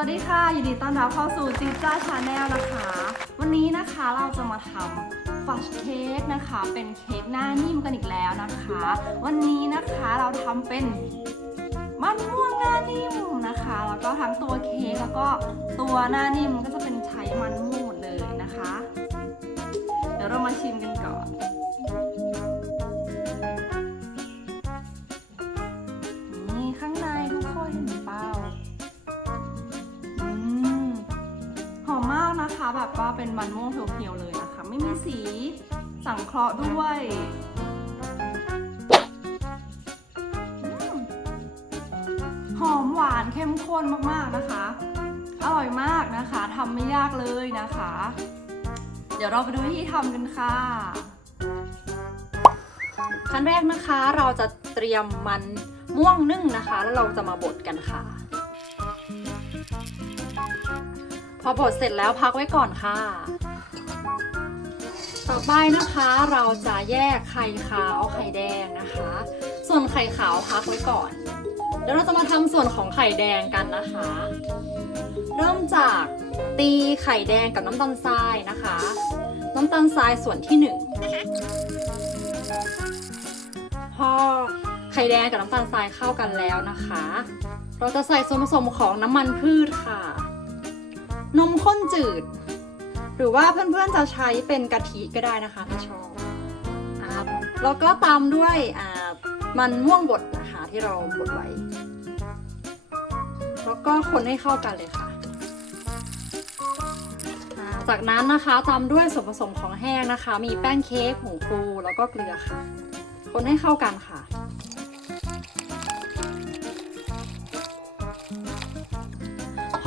วัสดีค่ะ ยินดีต้อนรับเข้าสู่จิจ้าชาแนลนะคะ วันนี้นะคะเราจะมาทำฟัชเค้กนะคะ เป็นเค้กหน้านิ่มกันอีกแล้วนะคะ วันนี้นะคะเราทำเป็นมันม่วงหน้านิ่มนะคะ แล้วก็ทั้งตัวเค้กแล้วก็ตัวหน้านิ่มก็จะเป็นใช้มันม่วงหมดเลยนะคะ เดี๋ยวเรามาชิมกันก่อน นะคะแบบว่าเป็นมันม่วงเพียวๆเลยนะคะ ไม่มีสีสังเคราะห์ด้วยหอมหวานเข้มข้นมากๆนะคะ อร่อยมากนะคะทำไม่ยากเลยนะคะ เดี๋ยวเราไปดูวิธีทำกันค่ะ ขั้นแรกนะคะเราจะเตรียมมันม่วงนึ่งนะคะ แล้วเราจะมาบดกันค่ะ อบดเสร็จแล้วพักไว้ก่อนค่ะ ต่อไปนะคะเราจะแยกไข่ขาวไข่แดงนะคะ ส่วนไข่ขาวพักไว้ก่อนเดี๋ยวเราจะมาทำส่วนของไข่แดงกันนะคะ เริ่มจากตีไข่แดงกับน้ำตาลทรายนะคะ น้ำตาลทรายส่วนที่หนึ่งพอไข่แดงกับน้ำตาลทรายเข้ากันแล้วนะคะ เราจะใส่ส่วนผสมของน้ำมันพืชค่ะ นมข้นจืด หรือว่าเพื่อนๆจะใช้เป็นกะทิก็ได้นะคะถ้าชอบแล้วก็ตามด้วยอ่ามันม่วงบดนะคะที่เราบดไว้ แล้วก็คนให้เข้ากันเลยค่ะ จากนั้นนะคะตามด้วยส่วนผสมของแห้งนะคะ มีแป้งเค้กผงฟูแล้วก็เกลือค่ะ คนให้เข้ากันค่ะ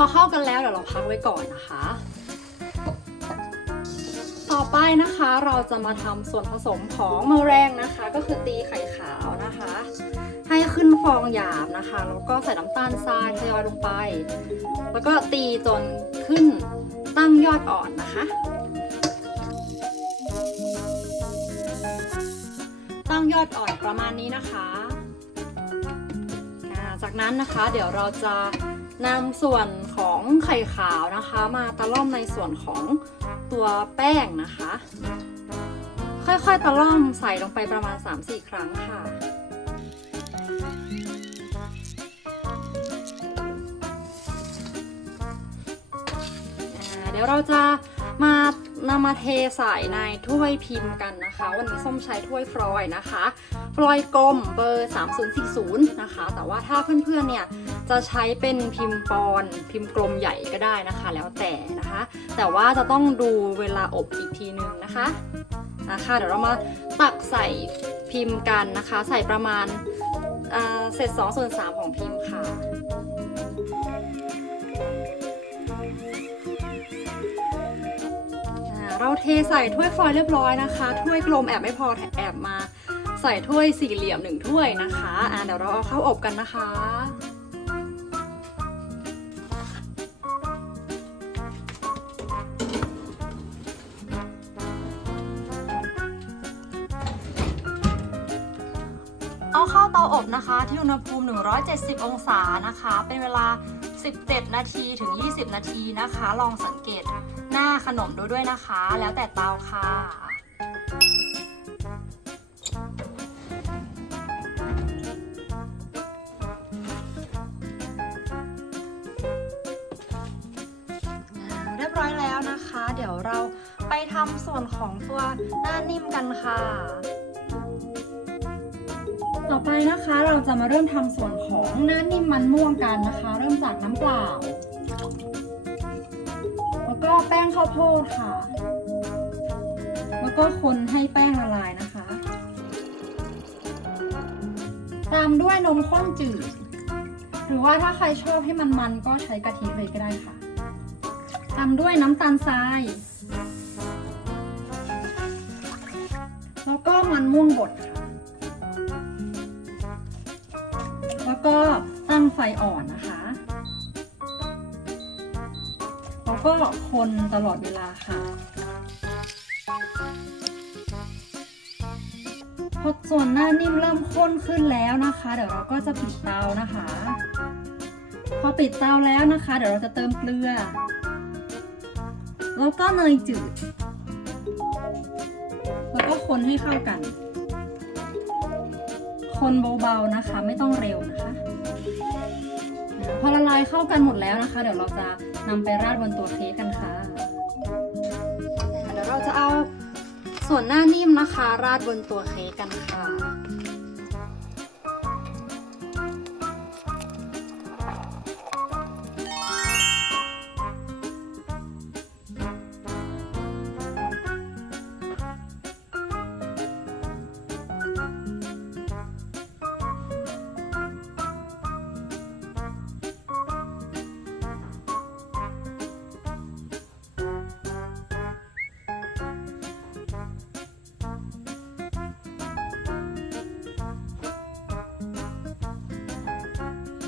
อเข้ากันแล้วเดี๋ยวเราพักไว้ก่อนนะคะ ต่อไปนะคะเราจะมาทำส่วนผสมของมอแรงนะคะ ก็คือตีไข่ขาวนะคะ ให้ขึ้นฟองหยาบนะคะแล้วก็ใส่น้ำตาลทรายทยอยลงไป แล้วก็ตีจนขึ้นตั้งยอดอ่อนนะคะ ตั้งยอดอ่อนประมาณนี้นะคะจากนั้นนะคะเดี๋ยวเราจะ นำส่วนของไข่ขาวนะคะ มาตะล่อมในส่วนของตัวแป้งนะคะ ค่อยๆตะล่อมใส่ลงไปประมาณ 3-4 ครั้งค่ะเดี๋ยวเราจะมานำมาเทใส่ในถ้วยพิมพ์กันนะคะ วันนี้ส้มใช้ถ้วยฟลอยนะคะ ฟลอยกลมเบอร์ 3040 นะคะ แต่ว่าถ้าเพื่อนๆเนี่ยจะใช้เป็นพิมพ์ปอนพิมพ์กลมใหญ่ก็ได้นะคะ แล้วแต่นะคะ แต่ว่าจะต้องดูเวลาอบอีกทีนึงนะคะนะคะเดี๋ยวเรามาตักใส่พิมพ์กันนะคะ ใส่ประมาณเศษ2ส่วน3ของพิมพ์ค่ะเราเทใส่ถ้วยฟอยล์เรียบร้อยนะคะ ถ้วยกลมแอบไม่พอแอบมา ใส่ถ้วยสี่เหลี่ยมหนึ่งถ้วยนะคะอ่าเดี๋ยวเราเอาเข้าอบกันนะคะเอาเข้าเตาอบนะคะ ที่อุณหภูมิ 170 องศานะคะ เป็นเวลา 17 นาทีถึง 20 นาทีนะคะ ลองสังเกตหน้าขนมดูด้วยนะคะ แล้วแต่เตาค่ะ ไปทำส่วนของตัวหน้านิ่มกันค่ะ ต่อไปนะคะเราจะมาเริ่มทำส่วนของหน้านิ่มมันม่วงกันนะคะ เริ่มจากน้ำเปล่า แล้วก็แป้งข้าวโพดค่ะ แล้วก็คนให้แป้งละลายนะคะ ตามด้วยนมข้นจืดหรือว่าถ้าใครชอบให้มันมันๆก็ใช้กะทิเลยก็ได้ค่ะ ตามด้วยน้ำตาลทราย แล้วก็มันม่วงบดค่ะแล้วก็ตั้งไฟอ่อนนะคะ แล้วก็คนตลอดเวลาค่ะ พอส่วนหน้านิ่มเริ่มข้นขึ้นแล้วนะคะ เดี๋ยวเราก็จะปิดเตานะคะ พอปิดเตาแล้วนะคะ เดี๋ยวเราจะเติมเกลือ แล้วก็เนยจืด ก็คนให้เข้ากัน คนเบาๆนะคะ ไม่ต้องเร็วนะคะพอละลายเข้ากันหมดแล้วนะคะ เดี๋ยวเราจะนำไปราดบนตัวเค้กกันค่ะ เดี๋ยวเราจะเอาส่วนหน้านิ่มนะคะ ราดบนตัวเค้กกันค่ะ